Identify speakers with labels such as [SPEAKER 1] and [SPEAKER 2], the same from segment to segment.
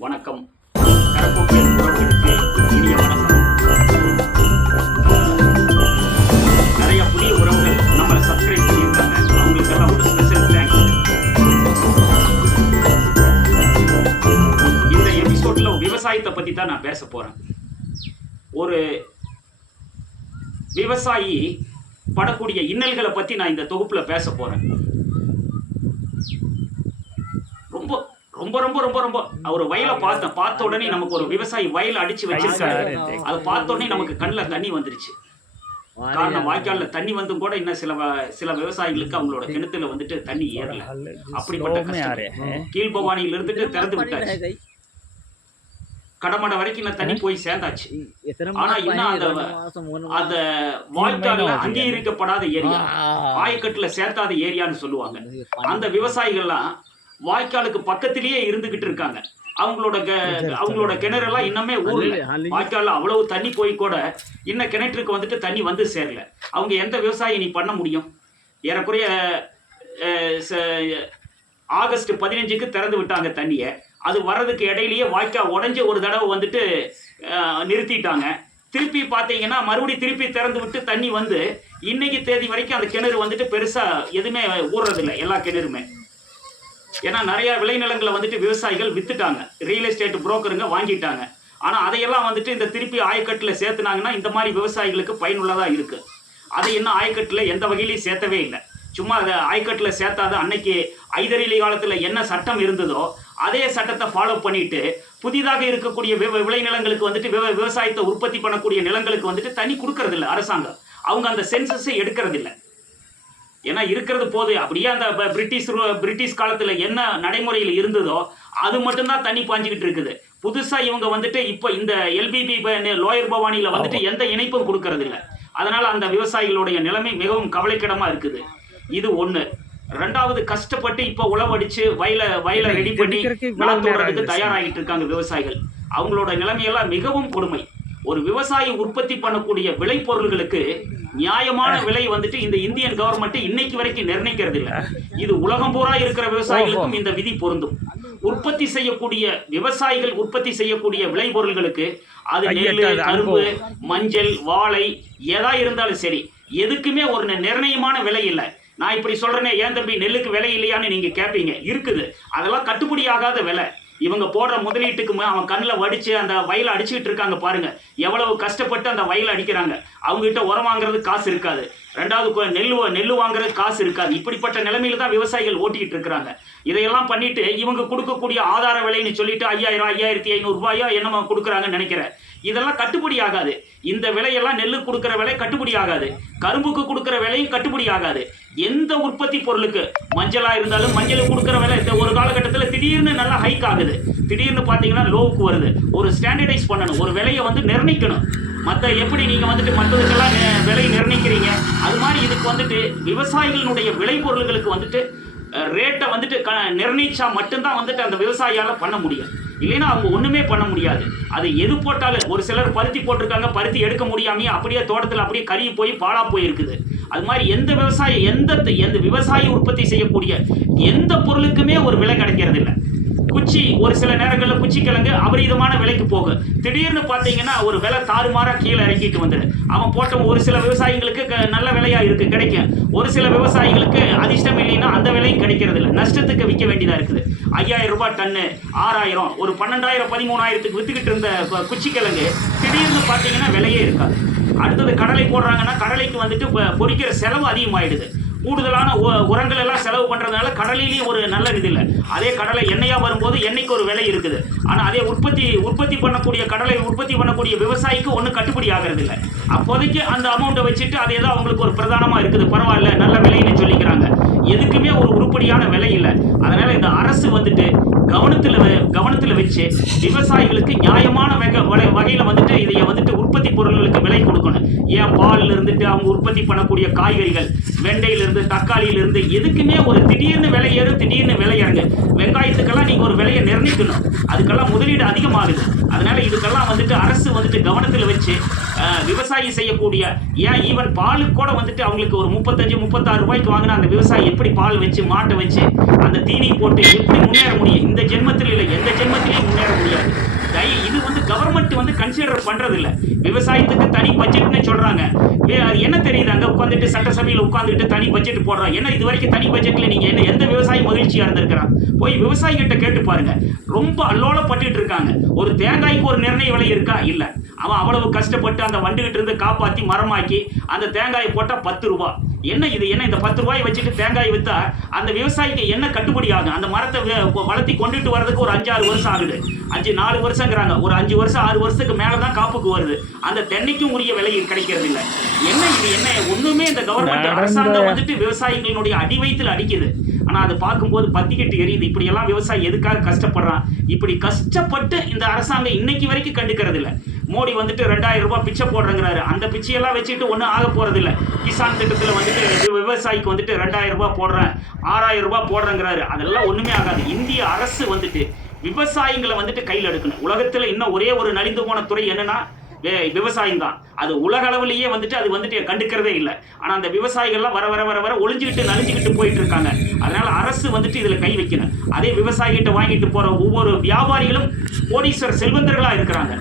[SPEAKER 1] வணக்கம். கரப்போக்கியல் உறவுகளுக்கு இனிய வணக்கம். நிறைய புதிய உறவுகள் நம்மளை சப்ஸ்கிரைப் பண்ணியிருக்காங்க. அவங்களுக்கெல்லாம் ஒரு ஸ்பெஷல் தேங்க்ஸ் இந்த எபிசோட்ல விவசாயத்தை பத்தி தான் நான் பேச போறேன். ஒரு விவசாயி படக்கூடிய இன்னல்களை பற்றி நான் இந்த தொகுப்பில் பேச போகிறேன் ரொம்ப ரொம்ப ரொம்ப ரொம்ப ரொம்ப. ஒரு வயலை பார்த்தேன் பார்த்த உடனே நமக்கு ஒரு விவசாயி வயல் அடிச்சு வச்சிருக்காரு. அதை பார்த்த உடனே நமக்கு கண்ணுல தண்ணி வந்துருச்சு. காரணம் வாய்க்கால்ல தண்ணி வந்தும் கூட இன்னும் சில சில விவசாயிகளுக்கு அவங்களோட கிணத்துல வந்துட்டு தண்ணி ஏறல. அப்படிப்பட்ட கஷ்டம். கீழ்பவானியில இருந்துட்டு திறந்து விட்டாச்சு. கடமடை வரைக்கும் தண்ணி போய் சேர்ந்தாச்சு. ஆனா இன்னும் அந்த அந்த வாய்க்கால்ல அங்கீகரிக்கப்படாத ஏரியா. ஆயக்கட்டுல சேர்த்தாத ஏரியான்னு சொல்லுவாங்க. அந்த விவசாயிகள்லாம் வாய்க்காலுக்கு பக்கத்திலேயே இருந்துகிட்டு இருக்காங்க. அவங்களோட க- அவங்களோட கிணறெல்லாம் இன்னமே ஊர்ல வாய்க்கால்ல அவ்வளவு தண்ணி போய் கூட இன்னும் கிணற்றுக்கு வந்துட்டு தண்ணி வந்து சேரல. அவங்க எந்த விவசாயம் நீ பண்ண முடியும்? ஏறக்குறைய ஆகஸ்ட் பதினஞ்சுக்கு திறந்து விட்டாங்க தண்ணியை. அது வர்றதுக்கு இடையிலேயே வாய்க்கா உடஞ்ச ஒரு தடவை வந்துட்டு நிறுத்திட்டாங்க. திருப்பி பார்த்தீங்கன்னா மறுபடியும் திருப்பி திறந்து விட்டு தண்ணி வந்து இன்னைக்கு தேதி வரைக்கும் அந்த கிணறு வந்துட்டு பெருசா எதுவுமே ஊறுறதில்லை எல்லா கிணறுமே. ஏன்னா நிறைய விளைநிலங்களை வந்துட்டு விவசாயிகள் வித்துட்டாங்க. ரியல் எஸ்டேட் புரோக்கருங்க வாங்கிட்டாங்க. ஆனால் அதையெல்லாம் வந்துட்டு இந்த திருப்பி ஆயக்கட்டில் சேர்த்துனாங்கன்னா இந்த மாதிரி விவசாயிகளுக்கு பயனுள்ளதாக இருக்கு. அதை இன்னும் ஆயக்கட்டில் எந்த வகையிலையும் சேர்த்தவே இல்லை. சும்மா அதை ஆயக்கட்டுல சேர்த்தாத அன்னைக்கு ஐதறிலி காலத்தில் என்ன சட்டம் இருந்ததோ அதே சட்டத்தை ஃபாலோ பண்ணிட்டு புதிதாக இருக்கக்கூடிய விவ- விளைநிலங்களுக்கு வந்துட்டு விவ- விவசாயத்தை உற்பத்தி பண்ணக்கூடிய நிலங்களுக்கு வந்துட்டு தண்ணி கொடுக்கறதில்ல அரசாங்கம். அவங்க அந்த சென்சஸை எடுக்கிறதில்லை. ஏன்னா இருக்கிறது போது அப்படியே அந்த பிரிட்டிஷ் பிரிட்டிஷ் காலத்துல என்ன நடைமுறையில் இருந்ததோ அது மட்டும்தான் தண்ணி பாஞ்சுக்கிட்டு இருக்குது. புதுசா இவங்க வந்துட்டு இப்போ இந்த எல்பிபி லோயர் பவானியில வந்துட்டு எந்த இணைப்பும் கொடுக்கறது இல்ல அதனால அந்த விவசாயிகளுடைய நிலைமை மிகவும் கவலைக்கிடமா இருக்குது. இது ஒண்ணு. ரெண்டாவது கஷ்டப்பட்டு இப்ப உழவடிச்சு வயல வயலை ரெடி பண்ணி நாத்தோடுறதுக்கு தயாராகிட்டு இருக்காங்க விவசாயிகள். அவங்களோட நிலைமையெல்லாம் மிகவும் கொடுமை. ஒரு விவசாயி உற்பத்தி பண்ணக்கூடிய விளைபொருள்களுக்கு நியாயமான விலை வந்துட்டு இந்த இந்தியன் கவர்மெண்ட் இன்னைக்கு வரைக்கும் நிர்ணயிக்கிறது இல்ல இது உலகம் பூரா இருக்கிற விவசாயிகளுக்கும் இந்த விதி பொருந்தும். உற்பத்தி செய்யக்கூடிய விவசாயிகள் உற்பத்தி செய்யக்கூடிய விளைபொருள்களுக்கு அது நெல் கரும்பு மஞ்சள் வாழை எதா இருந்தாலும் சரி எதுக்குமே ஒரு நிர்ணயமான விலை இல்லை. நான் இப்படி சொல்றேனே ஏன் தம்பி நெல்லுக்கு விலை இல்லையான்னு நீங்க கேட்பீங்க இருக்குது. அதெல்லாம் கட்டுப்படி ஆகாத விலை. இவங்க போடுற முதலீட்டுக்கு அவன் கண்ணில் வடிச்சு அந்த வயலை அடிச்சுக்கிட்டு இருக்காங்க பாருங்க. எவ்வளவு கஷ்டப்பட்டு அந்த வயலை அடிக்கிறாங்க. அவங்க கிட்ட உரம் வாங்குறது காசு இருக்காது. ரெண்டாவது நெல் நெல் வாங்குறதுக்கு காசு இருக்காது. இப்படிப்பட்ட நிலைமையில தான் விவசாயிகள் ஓட்டிக்கிட்டு இருக்கிறாங்க. இதையெல்லாம் பண்ணிட்டு இவங்க கொடுக்கக்கூடிய ஆதார விலைன்னு சொல்லிட்டு ஐயாயிரம் ஐயாயிரத்தி ஐநூறு ரூபாயோ என்னமோ கொடுக்குறாங்கன்னு நினைக்கிறேன். இதெல்லாம் கட்டுப்படி ஆகாது. இந்த விலையெல்லாம் நெல்லுக்கு கொடுக்குற விலை கட்டுப்படி ஆகாது. கரும்புக்கு கொடுக்குற விலையும் கட்டுப்படி ஆகாது. எந்த உற்பத்தி பொருளுக்கு மஞ்சளா இருந்தாலும் மஞ்சளுக்கு கொடுக்குற விலை இந்த ஒரு காலகட்டத்தில் திடீர்னு நல்லா ஹைக் ஆகுது. திடீர்னு பார்த்தீங்கன்னா லோவுக்கு வருது. ஒரு ஸ்டாண்டர்டைஸ் பண்ணணும். ஒரு விலையை வந்து நிர்ணயிக்கணும். மற்ற எப்படி நீங்கள் வந்துட்டு மற்றதுக்கெல்லாம் விலை நிர்ணயிக்கிறீங்க? அது மாதிரி இதுக்கு வந்துட்டு விவசாயிகளினுடைய விளைபொருள்களுக்கு வந்துட்டு ரேட்டை வந்துட்டு க நிர்ணயிச்சா மட்டும்தான் வந்துட்டு அந்த விவசாயியால் பண்ண முடியும். இல்லைன்னா அவங்க ஒன்றுமே பண்ண முடியாது. அது எது போட்டாலும் ஒரு சிலர் பருத்தி போட்டிருக்காங்க பருத்தி எடுக்க முடியாமே அப்படியே தோட்டத்தில் அப்படியே கருகி போய் பாழா போயிருக்குது. அது மாதிரி எந்த விவசாயி எந்த எந்த விவசாயி உற்பத்தி செய்யக்கூடிய எந்த பொருளுக்குமே ஒரு விலை கிடைக்கிறது இல்லை குச்சி ஒரு சில நேரங்களில் குச்சி கிழங்கு அபரீதமான விலைக்கு போகும். திடீர்னு பார்த்தீங்கன்னா ஒரு விலை தாறுமாறாக கீழே இறக்கிட்டு வந்துடும் அவன் போட்ட ஒரு சில விவசாயிகளுக்கு க- நல்ல விலையாக இருக்குது கிடைக்கும். ஒரு சில விவசாயிகளுக்கு அதிர்ஷ்டம் இல்லைன்னா அந்த விலையும் கிடைக்கிறது இல்லை. நஷ்டத்துக்கு விற்க வேண்டியதாக இருக்குது. ஐயாயிரம் ரூபாய் டன்னு ஆறாயிரம். ஒரு பன்னெண்டாயிரம் பதிமூணாயிரத்துக்கு விற்றுக்கிட்டு இருந்த குச்சி கிழங்கு திடீர்னு பார்த்தீங்கன்னா விலையே இருக்காது. அடுத்தது கடலை போடுறாங்கன்னா கடலைக்கு வந்துட்டு பொறிக்கிற செலவு அதிகமாயிடுது. கூடுதலான உ- உரங்கள் எல்லாம் செலவு பண்ணுறதுனால கடலிலேயும் ஒரு நல்ல இது இல்லை. அதே கடலை எண்ணெயாக வரும்போது எண்ணெய்க்கு ஒரு விலை இருக்குது. ஆனால் அதே உற்பத்தி உற்பத்தி பண்ணக்கூடிய கடலை உற்பத்தி பண்ணக்கூடிய விவசாயிக்கு ஒன்றும் கட்டுப்படி ஆகிறது இல்லை அப்போதைக்கு அந்த அமௌண்ட்டை வச்சுட்டு அதே தான் அவங்களுக்கு ஒரு பிரதானமாக இருக்குது. பரவாயில்ல நல்ல விலைன்னு சொல்லிக்கிறாங்க. எதுக்குமே ஒரு உருப்படியான விலை இல்லை. அதனால இந்த அரசு வந்துட்டு கவனத்தில் வ- வச்சு விவசாயிகளுக்கு நியாயமான வகை வகை- வகையில் வந்துட்டு இதை வந்துட்டு உற்பத்தி பொருள்களுக்கு விலை கொடுக்கணும். ஏன் பால்ல இருந்துட்டு அவங்க உற்பத்தி பண்ணக்கூடிய காய்கறிகள் வெண்டையிலிருந்து தக்காளியிலிருந்து எதுக்குமே ஒரு திடீர்னு விலை ஏறும் திடீர்னு விலை இறங்கு வெங்காயத்துக்கெல்லாம் நீங்கள் ஒரு விலையை நிர்ணயிக்கணும். அதுக்கெல்லாம் முதலீடு அதிகமாகுது. அதனால இதுக்கெல்லாம் வந்துட்டு அரசு வந்துட்டு கவனத்தில் வச்சு விவசாயி செய்யக்கூடிய ஏன் ஈவன் பாலுக்கு கூட வந்துட்டு அவங்களுக்கு ஒரு முப்பத்தஞ்சு முப்பத்தாறு ரூபாய்க்கு வாங்கினா அந்த விவசாயி எப்படி பால் வச்சு மாட்டை வச்சு அந்த தீனி போட்டு எப்படி முன்னேற முடியும்? இந்த ஜென்மத்தில் இல்லை எந்த ஜென்மத்திலையும் முன்னேற முடியாது. இது வந்து கவர்மெண்ட் வந்து கன்சிடர் பண்றது விவசாயத்துக்கு தனி பட்ஜெட்னு சொல்றாங்க. அது என்ன தெரியுது? அங்க உட்காந்துட்டு சட்டசபையில் உட்காந்துட்டு தனி பட்ஜெட் போடுறாங்க என்ன இது வரைக்கும் தனி பட்ஜெட்ல நீங்க என்ன எந்த விவசாயி மகிழ்ச்சியா இருந்திருக்கிறான்? போய் விவசாயிகிட்ட கேட்டு பாருங்க. ரொம்ப அல்லோலப்பட்டு இருக்காங்க. ஒரு தேங்காய்க்கு ஒரு நிர்ணய விலை இருக்கா? இல்ல. அவன் அவ்வளவு கஷ்டப்பட்டு அந்த வண்டுகிட்டு இருந்து காப்பாத்தி மரமாக்கி அந்த தேங்காயை போட்டா பத்து ரூபா. என்ன இது? என்ன இந்த பத்து ரூபாய் வச்சுட்டு தேங்காய் வித்தா அந்த விவசாயிக்கு என்ன கட்டுப்படி ஆகும்? அந்த மரத்தை வளர்த்தி கொண்டுட்டு வர்றதுக்கு ஒரு அஞ்சாறு வருஷம் ஆகுது. அஞ்சு நாலு வருஷங்கிறாங்க. ஒரு அஞ்சு வருஷம் ஆறு வருஷத்துக்கு மேல தான் காப்புக்கு வருது. அந்த தென்னைக்கும் உரிய விலை கிடைக்கிறது இல்ல. என்ன இது? என்ன? ஒண்ணுமே இந்த கவர்மெண்ட் அரசாங்கம் வந்துட்டு விவசாயிகளுடைய அடி வயித்துல அடிக்குது. ஆனா அது பார்க்கும்போது பத்திக்கிட்டு எரியுது. இப்படி எல்லாம் விவசாயி எதுக்காக கஷ்டப்படுறான்? இப்படி கஷ்டப்பட்டு இந்த அரசாங்கம் இன்னைக்கு வரைக்கும் கண்டுக்கிறது இல்ல மோடி வந்துட்டு ரெண்டாயிரம் ரூபாய் பிச்சை போடுறேங்கிறாரு. அந்த பிச்சையெல்லாம் வச்சுட்டு ஒன்றும் ஆக போகிறதில்ல கிசான் திட்டத்தில் வந்துட்டு விவசாயிக்கு வந்துட்டு ரெண்டாயிரம் ரூபாய் போடுறேன் ஆறாயிரம் ரூபாய் போடுறேங்கிறாரு. அதெல்லாம் ஒன்றுமே ஆகாது. இந்திய அரசு வந்துட்டு விவசாயிகளை வந்துட்டு கையில் எடுக்கணும். உலகத்தில் இன்னும் ஒரே ஒரு நலிந்து போன துறை என்னன்னா விவசாயம் தான். அது உலக அளவுலேயே வந்துட்டு அது வந்துட்டு கண்டுக்கிறதே இல்லை. ஆனால் அந்த விவசாயிகள்லாம் வர வர வர வர ஒளிஞ்சுக்கிட்டு நலிஞ்சுக்கிட்டு போயிட்டு இருக்காங்க அதனால அரசு வந்துட்டு இதில் கை வைக்கணும். அதே விவசாயிகிட்ட வாங்கிட்டு போகிற ஒவ்வொரு வியாபாரிகளும் கோடீஸ்வர செல்வந்தர்களாக இருக்கிறாங்க.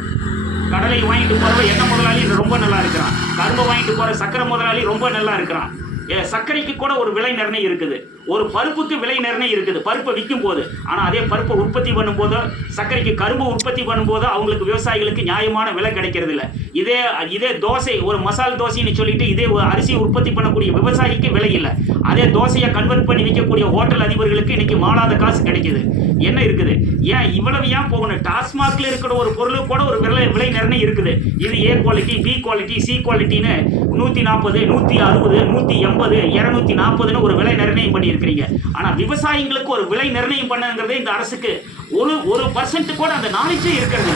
[SPEAKER 1] கடலை வாங்கிட்டு போகிறவ எண்ணெய் முதலாளி? ரொம்ப நல்லா இருக்கிறான். கரும்பு வாங்கிட்டு போகிற சக்கரை முதலாளி ரொம்ப நல்லா இருக்கிறான். ஏ, சர்க்கரைக்கு கூட ஒரு விலை நிர்ணயம் இருக்குது. ஒரு பருப்புக்கு விலை நிர்ணயம் இருக்குது. பருப்பை விற்கும் போது ஆனால் அதே பருப்பை உற்பத்தி பண்ணும்போது சர்க்கரைக்கு கரும்பு உற்பத்தி பண்ணும்போது அவங்களுக்கு விவசாயிகளுக்கு நியாயமான விலை கிடைக்கிறது இல்லை இதே இதே தோசை ஒரு மசால் தோசைன்னு சொல்லிட்டு இதே ஒரு அரிசி உற்பத்தி பண்ணக்கூடிய விவசாயிக்கு விலை இல்லை. அதே தோசையை கன்வெர்ட் பண்ணி விற்கக்கூடிய ஹோட்டல் அதிபர்களுக்கு இன்னைக்கு மாளாத காசு கிடைக்குது. என்ன இருக்குது? ஏன் இவ்வளவு ஏன் போகணும்? டாஸ்மாக்ல இருக்கிற ஒரு பொருளுக்கு கூட ஒரு விலை விலை நிர்ணயம் இருக்குது. இது A quality B quality C குவாலிட்டின்னு நூற்றி நாற்பது நூற்றி அறுபது நூற்றி எண்பது இரநூத்தி நாற்பதுன்னு ஒரு விலை நிர்ணயம் பண்ணியிருக்கு. இருக்கிறீங்க ஆனால் விவசாயிங்களுக்கு ஒரு விலை நிர்ணயம் பண்ணுங்கிறதே இந்த அரசுக்கு ஒரு ஒரு பர்சன்ட் கூட அந்த நாலேஜே இருக்கிறது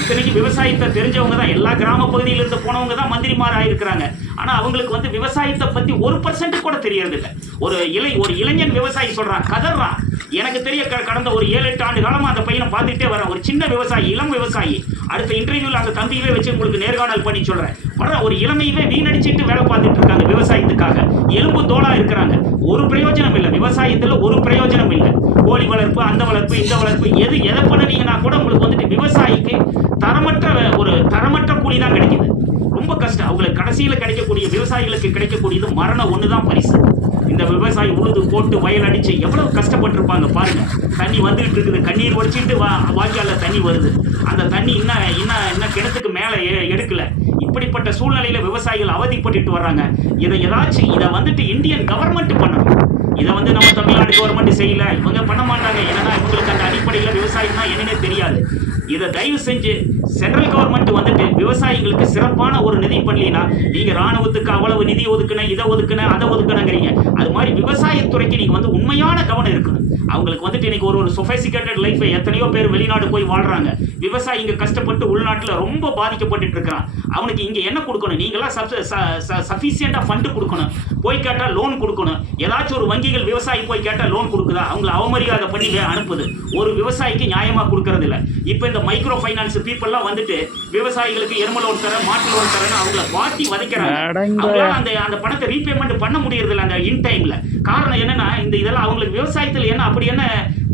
[SPEAKER 1] இத்தனைக்கு விவசாயத்தை தெரிஞ்சவங்க தான் எல்லா கிராம பகுதியிலிருந்து போனவங்க தான் மந்திரிமார் ஆயிருக்கிறாங்க. ஆனால் அவங்களுக்கு வந்து விவசாயத்தை பற்றி ஒரு பர்சன்ட் கூட தெரியறது இல்லை. ஒரு இளை ஒரு இளைஞன் விவசாயி சொல்கிறான் கதறான் எனக்கு தெரிய க- கடந்த ஒரு ஏழு எட்டு ஆண்டு காலமாக அந்த பையனை பார்த்துட்டே வரேன் ஒரு சின்ன விவசாயி இளம் விவசாயி. அடுத்த இன்டர்வியூல அந்த தம்பியவே வச்சு உங்களுக்கு நேர்காணல் பண்ணி சொல்றேன். படம் ஒரு இளமையவே வீணடிச்சிட்டு வேலை பார்த்துட்டு இருக்காங்க விவசாயத்துக்காக. எலும்பு தோலாக இருக்கிறாங்க. ஒரு பிரயோஜனம் இல்லை. விவசாயத்துல ஒரு பிரயோஜனம் இல்லை. கோழி வளர்ப்பு அந்த வளர்ப்பு இந்த வளர்ப்பு எது எதை பண்ணுனீங்கன்னா கூட உங்களுக்கு வந்துட்டு விவசாயிக்கு தரமற்ற ஒரு தரமற்ற கூலி தான் கிடைக்குது. ரொம்ப கஷ்டம். அவங்களுக்கு கடைசியில் கிடைக்கக்கூடிய விவசாயிகளுக்கு கிடைக்கக்கூடியது மரணம் ஒன்று தான் பரிசு. இந்த விவசாயி உழுது போட்டு வயல் அடித்து எவ்வளவு கஷ்டப்பட்டிருப்பாங்க பாருங்கள் தண்ணி வந்துகிட்டு இருக்குது. கண்ணீர் வடிச்சிட்டு வா வாய்க்கால்ல தண்ணி வருது. அந்த தண்ணி இன்னும் இன்னும் இன்னும் கிணத்துக்கு மேலே எடுக்கல. இப்படிப்பட்ட சூழ்நிலையில் விவசாயிகள் அவதிப்பட்டுட்டு வர்றாங்க. இதை ஏதாச்சும் இதை வந்துட்டு இந்தியன் கவர்மெண்ட் பண்ணணும். இதை வந்து நம்ம தமிழ்நாடு கவர்மெண்ட் செய்யல. இவங்க பண்ண மாட்டாங்க. ஏன்னா இவங்களுக்கு அந்த அடிப்படையில் விவசாயம்னா என்னன்னே தெரியாது. இதை தயவு செஞ்சு சென்ட்ரல் கவர்மெண்ட் வந்துட்டு விவசாயிகளுக்கு சிறப்பான ஒரு நிதி பண்ணலீன்னா நீங்க ராணுவத்துக்கு அவ்வளவு நிதி ஒதுக்குன இதை ஒதுக்குன அதை ஒதுக்கணுங்கிறீங்க அது மாதிரி விவசாயத்துறைக்கு நீங்க வந்து உண்மையான கவனம் இருக்கணும். அவங்களுக்கு வந்துட்டு இன்னைக்கு ஒரு ஒரு சொஃபைசிகேட்டட் லைஃப் எத்தனையோ பேர் வெளிநாடு போய் வாழ்றாங்க. விவசாயிங்க கஷ்டப்பட்டு உள்நாட்டில் ரொம்ப பாதிக்கப்பட்டுட்டு இருக்கிறான். அவனுக்கு இங்கே என்ன கொடுக்கணும்? நீங்களாம் சஃபிஷியண்டாக ஃபண்டு கொடுக்கணும். போய் கேட்டால் லோன் கொடுக்கணும். ஏதாச்சும் ஒரு வங்கிகள் விவசாயி போய் கேட்டால் லோன் கொடுக்குதா? அவங்கள அவமரியாதை பண்ணி அனுப்புது. ஒரு விவசாயிக்கு நியாயமா கொடுக்கறது இல்ல இப்போ இந்த மைக்ரோ ஃபைனான்ஸ் பீப்புள்லாம் வந்துட்டு விவசாயிகளுக்கு எரும லோன் தரேன் மாட்டு லோன் தரேன்னு அவங்கள வாட்டி வதைக்கிறாங்க. அவங்களால அந்த அந்த பணத்தை ரீபேமெண்ட் பண்ண முடியறது இல்ல அந்த இன் டைம்ல காரணம் என்னன்னா இந்த இதெல்லாம் அவங்களுக்கு விவசாயத்துல என்ன அப்படி என்ன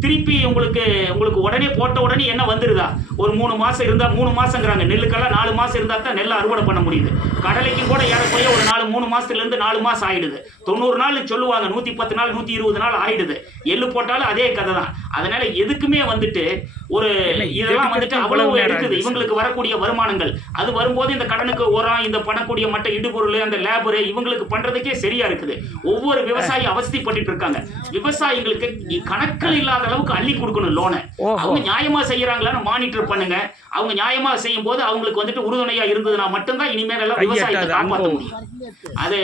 [SPEAKER 1] திருப்பி உங்களுக்கு உங்களுக்கு உடனே போட்ட உடனே என்ன வந்துருதா? ஒரு மூணு மாசம் இருந்தா மூணு மாசங்கிறாங்க. நெல்லுக்கெல்லாம் நாலு மாசம் இருந்தா தான் நெல்லை அறுவடை பண்ண முடியுது. கடலைக்கு கூட ஏறக்குறைய ஒரு நாலு மூணு மாசத்துல இருந்து நாலு மாசம் ஆயிடுது. தொண்ணூறு நாள் சொல்லுவாங்க நூத்தி பத்து நாள் நூத்தி இருபது நாள் ஆயிடுது. எள்ளு போட்டாலும் அதே கதை தான் அதனால எதுக்குமே வந்துட்டு ஒரு இதெல்லாம் வந்துட்டு அவ்வளவு இருக்குது. இவங்களுக்கு வரக்கூடிய வருமானங்கள். அது வரும்போது இந்த கடனுக்கு உரம் இந்த பண்ணக்கூடிய மற்ற இடுபொருள் அந்த லேபர் இவங்களுக்கு பண்றதுக்கே சரியா இருக்குது. ஒவ்வொரு விவசாயி அவஸ்தைப்பட்டுட்டு இருக்காங்க. விவசாயிகளுக்கு கணக்கில் இல்லாத அளவுக்கு அள்ளி கொடுக்கணும் லோனை. அவங்க நியாயமா செய்யறாங்களான்னு மானிட்டர் பண்ணுங்க. அவங்க நியாயமா செய்யும் போது அவங்களுக்கு வந்துட்டு உறுதுணையா இருந்ததுன்னா மட்டும்தான் இனிமேல் எல்லாம்
[SPEAKER 2] கையெட்டாது
[SPEAKER 1] காப்பாற்ற. முடியும். அது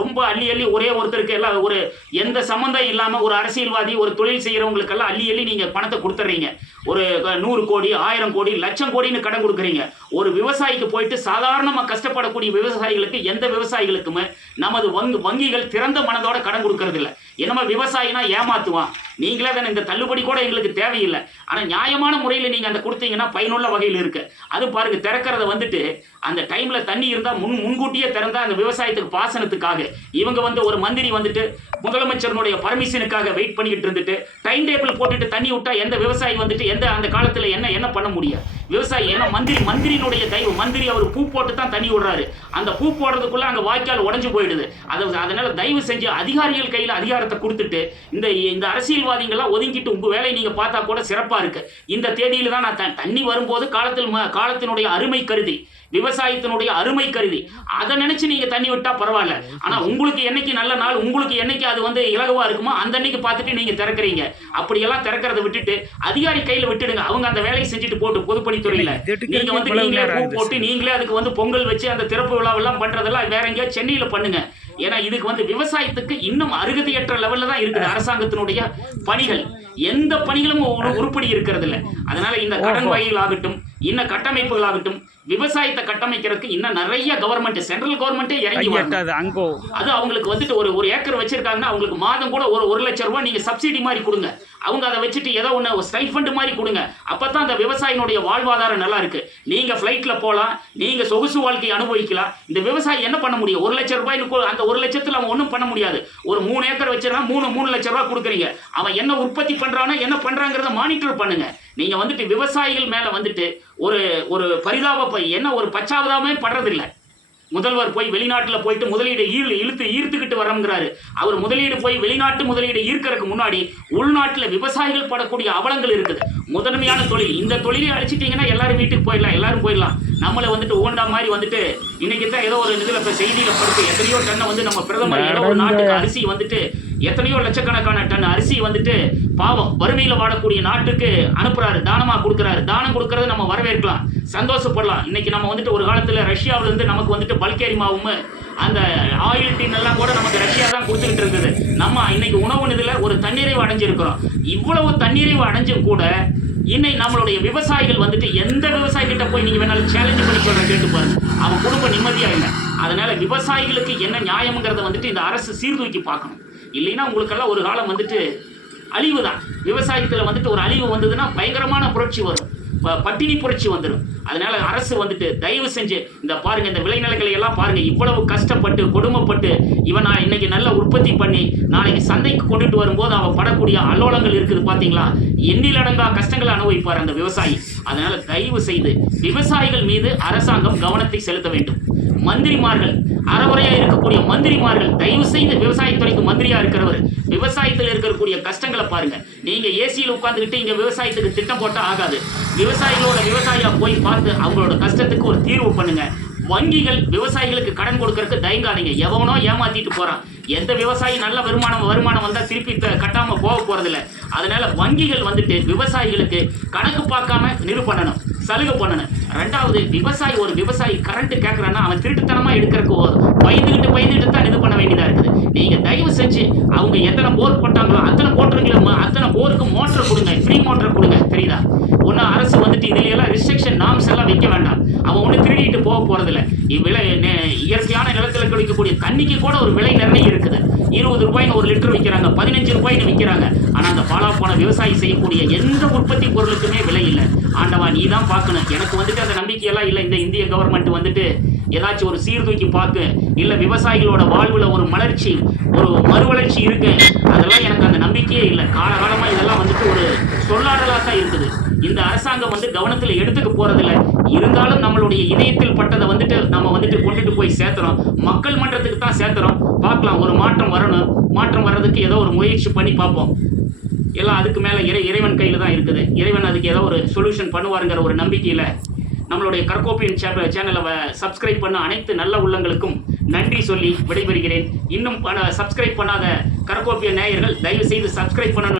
[SPEAKER 1] ரொம்ப அள்ளி அள்ளி ஒரே ஒருத்தருக்கு எல்லாம் ஒரு எந்த சம்மந்தம் இல்லாம ஒரு அரசியல்வாதி ஒரு தொழில் செய்யறவங்களுக்கு எல்லாம் அள்ளி அள்ளி நீங்க பணத்தை கொடுத்துறீங்க. ஒரு நூறு கோடி ஆயிரம் கோடி லட்சம் கோடின்னு கடன் கொடுக்குறீங்க. ஒரு விவசாயிக்கு போயிட்டு சாதாரணமா கஷ்டப்படக்கூடிய விவசாயிகளுக்கு எந்த விவசாயிகளுக்குமே நமது வங்கி வங்கிகள் திறந்த மனதோட கடன் கொடுக்கறது இல்ல என்னமோ விவசாயினா ஏமாத்துவான். நீங்களே தானே இந்த தள்ளுபடி கூட எங்களுக்கு தேவையில்லை. ஆனா நியாயமான முறையில் நீங்க அந்த கொடுத்தீங்கன்னா பயனுள்ள வகையில் இருக்கு. அது பாருங்க திறக்கிறத வந்துட்டு அந்த டைம்ல தண்ணி இருந்தா முன் முன்கூட்டியே திறந்தா அந்த விவசாயத்துக்கு பாசனத்துக்காக. இவங்க வந்து ஒரு மந்திரி வந்துட்டு முதலமைச்சருடைய பர்மிஷனுக்காக வெயிட் பண்ணிக்கிட்டு இருந்துட்டு டைம் டேபிள் போட்டுட்டு தண்ணி விட்டா எந்த விவசாயி வந்துட்டு எந்த அந்த காலத்துல என்ன என்ன பண்ண முடியும்? விவசாயி ஏன்னா மந்திரி மந்திரியினுடைய தயவு மந்திரி அவர் பூ போட்டு தான் தண்ணி விடுறாரு. அந்த பூ போடுறதுக்குள்ள அங்க வாய்க்கால் உடஞ்சு போயிடுது. அது அதனால தயவு செஞ்சு அதிகாரிகள் கையில அதிகாரத்தை கொடுத்துட்டு இந்த இந்த அரசியல்வாதிகள்லாம் ஒதுங்கிட்டு உங்க வேலையை நீங்க பார்த்தா கூட சிறப்பா இருக்கு. இந்த தேதியில தான் நான் தண்ணி வரும்போது காலத்தில் ம- காலத்தினுடைய அருமை கருதி விவசாயத்தினுடைய அருமை கருதி அதை நினைச்சு நீங்க தண்ணி விட்டா பரவாயில்ல. ஆனா உங்களுக்கு என்னைக்கு நல்ல நாள் உங்களுக்கு என்னைக்கு அது வந்து இலகுவா இருக்குமோ அந்த அன்னைக்கு பார்த்துட்டு நீங்க திறக்கறீங்க. அப்படியெல்லாம் திறக்கிறத விட்டுட்டு அதிகாரி கையில விட்டுடுங்க. அவங்க அந்த வேலையை செஞ்சுட்டு போட்டு பொதுப்பணித்துறையில. நீங்க வந்து நீங்களே பூ போட்டு நீங்களே அதுக்கு வந்து பொங்கல் வச்சு அந்த திறப்பு விழாவெல்லாம் பண்றதெல்லாம் வேற எங்கேயாவது சென்னையில பண்ணுங்க. ஏன்னா இதுக்கு வந்து விவசாயத்துக்கு இன்னும் அருகதையற்ற லெவல்ல தான் இருக்குது அரசாங்கத்தினுடைய பணிகள். எந்த பணிகளும் ஒரு உருப்படி இருக்கிறது இல்ல அதனால இந்த கடன் வகைகள் ஆகட்டும் இன்ன கட்டமைப்புகள் ஆகட்டும் விவசாயத்தை கட்டமைக்கிறதுக்கு இன்னும் நிறைய கவர்மெண்ட் சென்ட்ரல் கவர்மெண்ட்டே இறங்கி
[SPEAKER 2] அங்கோ.
[SPEAKER 1] அது அவங்களுக்கு வந்துட்டு ஒரு ஒரு ஏக்கர் வச்சிருக்காங்கன்னா அவங்களுக்கு மாதம் கூட ஒரு ஒரு லட்சம் ரூபாய் நீங்க சப்சிடி மாதிரி கொடுங்க. அவங்க அதை வச்சுட்டு ஏதோ ஒன்று ஸ்டைஃபண்ட் மாதிரி கொடுங்க. அப்பதான் அந்த விவசாயினுடைய வாழ்வாதாரம் நல்லா இருக்கு. நீங்க ஃப்ளைட்ல போகலாம் நீங்க சொகுசு வாழ்க்கையை அனுபவிக்கலாம். இந்த விவசாயி என்ன பண்ண முடியும்? ஒரு லட்சம் ரூபாய் அந்த ஒரு லட்சத்துல அவன் ஒன்றும் பண்ண முடியாது. ஒரு மூணு ஏக்கர் வச்சிருக்கான் மூணு மூணு லட்சம் ரூபாய் கொடுக்குறீங்க. அவன் என்ன உற்பத்தி பண்றானா என்ன பண்றாங்கிறத மானிட்டர் பண்ணுங்க. நீங்க வந்துட்டு விவசாயிகள் மேல வந்துட்டு ஒரு ஒரு பரிதாப என்ன ஒரு பச்சாவதாமே படுறதில்லை. முதல்வர் போய் வெளிநாட்டில் போயிட்டு முதலீடு ஈழ் இழுத்து ஈர்த்துக்கிட்டு வரோங்கிறாரு அவர் முதலீடு போய் வெளிநாட்டு முதலீடு ஈர்க்கறதுக்கு முன்னாடி உள்நாட்டில் விவசாயிகள் படக்கூடிய அவலங்கள் இருக்குது. முதன்மையான தொழில் இந்த தொழிலை அழிச்சிட்டீங்கன்னா எல்லாரும் வீட்டுக்கு போயிடலாம் எல்லாரும் போயிடலாம். நம்மளை வந்துட்டு ஓண்டா மாதிரி வந்துட்டு இன்னைக்கு தான் ஏதோ ஒரு இதில் இப்போ செய்தியில் படுத்து எத்தனையோ டன்னை வந்து நம்ம பிரதமர் ஏதோ ஒரு நாட்டுக்கு அரிசி வந்துட்டு எத்தனையோ லட்சக்கணக்கான டன் அரிசி வந்துட்டு பாவம் வறுமையில் வாடக்கூடிய நாட்டுக்கு அனுப்புறாரு. தானமாக கொடுக்குறாரு. தானம் கொடுக்கறத நம்ம வரவேற்கலாம். சந்தோஷப்படலாம். இன்னைக்கு நம்ம வந்துட்டு ஒரு காலத்தில் ரஷ்யாவிலேருந்து நமக்கு வந்துட்டு பல்கேரி மாவும் அந்த ஆயில் டீன் எல்லாம் கூட நமக்கு ரஷ்யா தான் கொடுத்துக்கிட்டு இருந்தது. நம்ம இன்னைக்கு உணவு இதுல ஒரு தண்ணீரைவு அடைஞ்சிருக்கிறோம். இவ்வளவு தண்ணீரைவு அடைஞ்சும் கூட இன்னைக்கு நம்மளுடைய விவசாயிகள் வந்துட்டு எந்த விவசாயிகிட்ட போய் நீங்கள் வேணாலும் சேலஞ்சு பண்ணி சொல்கிற கேட்டு பாருங்க. அவன் குடும்பம் நிம்மதியாக இல்லை. அதனால விவசாயிகளுக்கு என்ன நியாயம்ங்கிறத வந்துட்டு இந்த அரசு சீர்தூக்கி பார்க்கணும். இல்லைன்னா உங்களுக்கெல்லாம் ஒரு காலம் வந்துட்டு அழிவு தான் விவசாயத்தில் வந்துட்டு ஒரு அழிவு வந்ததுன்னா பயங்கரமான புரட்சி வரும். பட்டினி புரட்சி வந்துடும் அதனால அரசு வந்துட்டு தயவு செஞ்சு இந்த பாருங்க இந்த விளைநிலங்களை எல்லாம் பாருங்க. இவ்வளவு கஷ்டப்பட்டு கொடுமைப்பட்டு இவன் நான் இன்னைக்கு நல்ல உற்பத்தி பண்ணி நாளைக்கு சந்தைக்கு கொண்டுட்டு வரும்போது அவன் படக்கூடிய அலோலங்கள் இருக்குது பாத்தீங்களா? எண்ணிலடங்கா கஷ்டங்களை அனுபவிப்பார் அந்த விவசாயி. அதனால தயவு செய்து விவசாயிகள் மீது அரசாங்கம் கவனத்தை செலுத்த வேண்டும். மந்திரிமார்கள் அறவுரையா இருக்கக்கூடிய மந்திரிமார்கள் தயவு செய்து விவசாயத்துறைக்கு மந்திரியா இருக்கிறவர் விவசாயத்தில் இருக்கக்கூடிய கஷ்டங்களை பாருங்க. நீங்க ஏசியில் உட்காந்துக்கிட்டு இங்க விவசாயத்துக்கு திட்டம் போட்டா ஆகாது. விவசாயிகளோட விவசாயியா போய் பார்த்து அவங்களோட கஷ்டத்துக்கு ஒரு தீர்வு பண்ணுங்க. வங்கிகள் விவசாயிகளுக்கு கடன் கொடுக்கறதுக்கு தயங்காதீங்க. எவனோ ஏமாத்திட்டு போறான். எந்த விவசாயி நல்ல வருமானம் வருமானம் வந்தா திருப்பி கட்டாம போக போறதில்ல. அதனால வங்கிகள் வந்துட்டு விவசாயிகளுக்கு கணக்கு பார்க்காம நிறு சலுகை பண்ணணும் ரெண்டாவது விவசாயி ஒரு விவசாயி கரண்ட் கேட்கறான்னா அவன் திருட்டுத்தனமா எடுக்கிறதுக்கு பயந்துகிட்டு பயந்துகிட்டு தான் இது பண்ண வேண்டியதா இருக்குது. நீங்க தயவு செஞ்சு அவங்க எத்தனை போர் போட்டாங்களோ அத்தனை போட்டுருங்களோ அத்தனை போருக்கு மோட்டர் கொடுங்க ஃப்ரீ மோட்டர் கொடுங்க தெரியுதா? ஒன்றும் அரசு வந்துட்டு இதுல எல்லாம் ரிஸ்ட்ரிக்ஷன் நாம்ஸ் எல்லாம் வைக்க வேண்டாம். அவன் ஒன்றும் திருடிட்டு போக போகிறதில்ல இவ்விலை இயற்கையான நிலத்தில் கிடைக்கக்கூடிய தண்ணிக்கு கூட ஒரு விலை நிர்ணயம் இருக்குது. இருபது ரூபாய்னு ஒரு லிட்டர் விற்கிறாங்க பதினஞ்சு ரூபாய்னு விற்கிறாங்க ஆனால் அந்த பாலா போன விவசாயி செய்யக்கூடிய எந்த உற்பத்தி பொருளுக்குமே விலை இல்லை. ஆண்டவா நீ தான் பார்க்கணும். எனக்கு வந்துட்டு அந்த நம்பிக்கையெல்லாம் இல்லை. இந்த இந்திய கவர்மெண்ட் வந்துட்டு ஏதாச்சும் ஒரு சீர்தூக்கி பார்க்கு இல்லை விவசாயிகளோட வாழ்வில் ஒரு மலர்ச்சி ஒரு மறுவளர்ச்சி இருக்கு. அதெல்லாம் எனக்கு அந்த நம்பிக்கையே இல்லை. காலகாலமாக இதெல்லாம் வந்துட்டு ஒரு சொல்லாடலா தான் இருக்குது. இந்த அரசாங்கம் வந்து கவனத்தில் எடுத்துக்க போறதில்ல. இருந்தாலும் நம்மளுடைய இதயத்தில் பட்டதை வந்துட்டு நம்ம வந்துட்டு கொண்டுட்டு போய் சேர்த்துறோம். மக்கள் மன்றத்துக்கு தான் சேர்த்துறோம். பார்க்கலாம் ஒரு மாற்றம் வரணும். மாற்றம் வர்றதுக்கு ஏதோ ஒரு முயற்சி பண்ணி பார்ப்போம். எல்லாம் அதுக்கு மேலே இறை இறைவன் கையில் தான் இருக்குது. இறைவன் அதுக்கு ஏதோ ஒரு சொல்யூஷன் பண்ணுவாருங்கிற ஒரு நம்பிக்கையில் நம்மளுடைய கற்கோப்பியன் சேனல் சேனலை சப்ஸ்கிரைப் பண்ண அனைத்து நல்ல உள்ளங்களுக்கும் நன்றி சொல்லி விடைபெறுகிறேன். இன்னும் சப்ஸ்கிரைப் பண்ணாத கற்கோப்பியன் நேயர்கள் தயவு செய்து சப்ஸ்கிரைப் பண்ணணும்.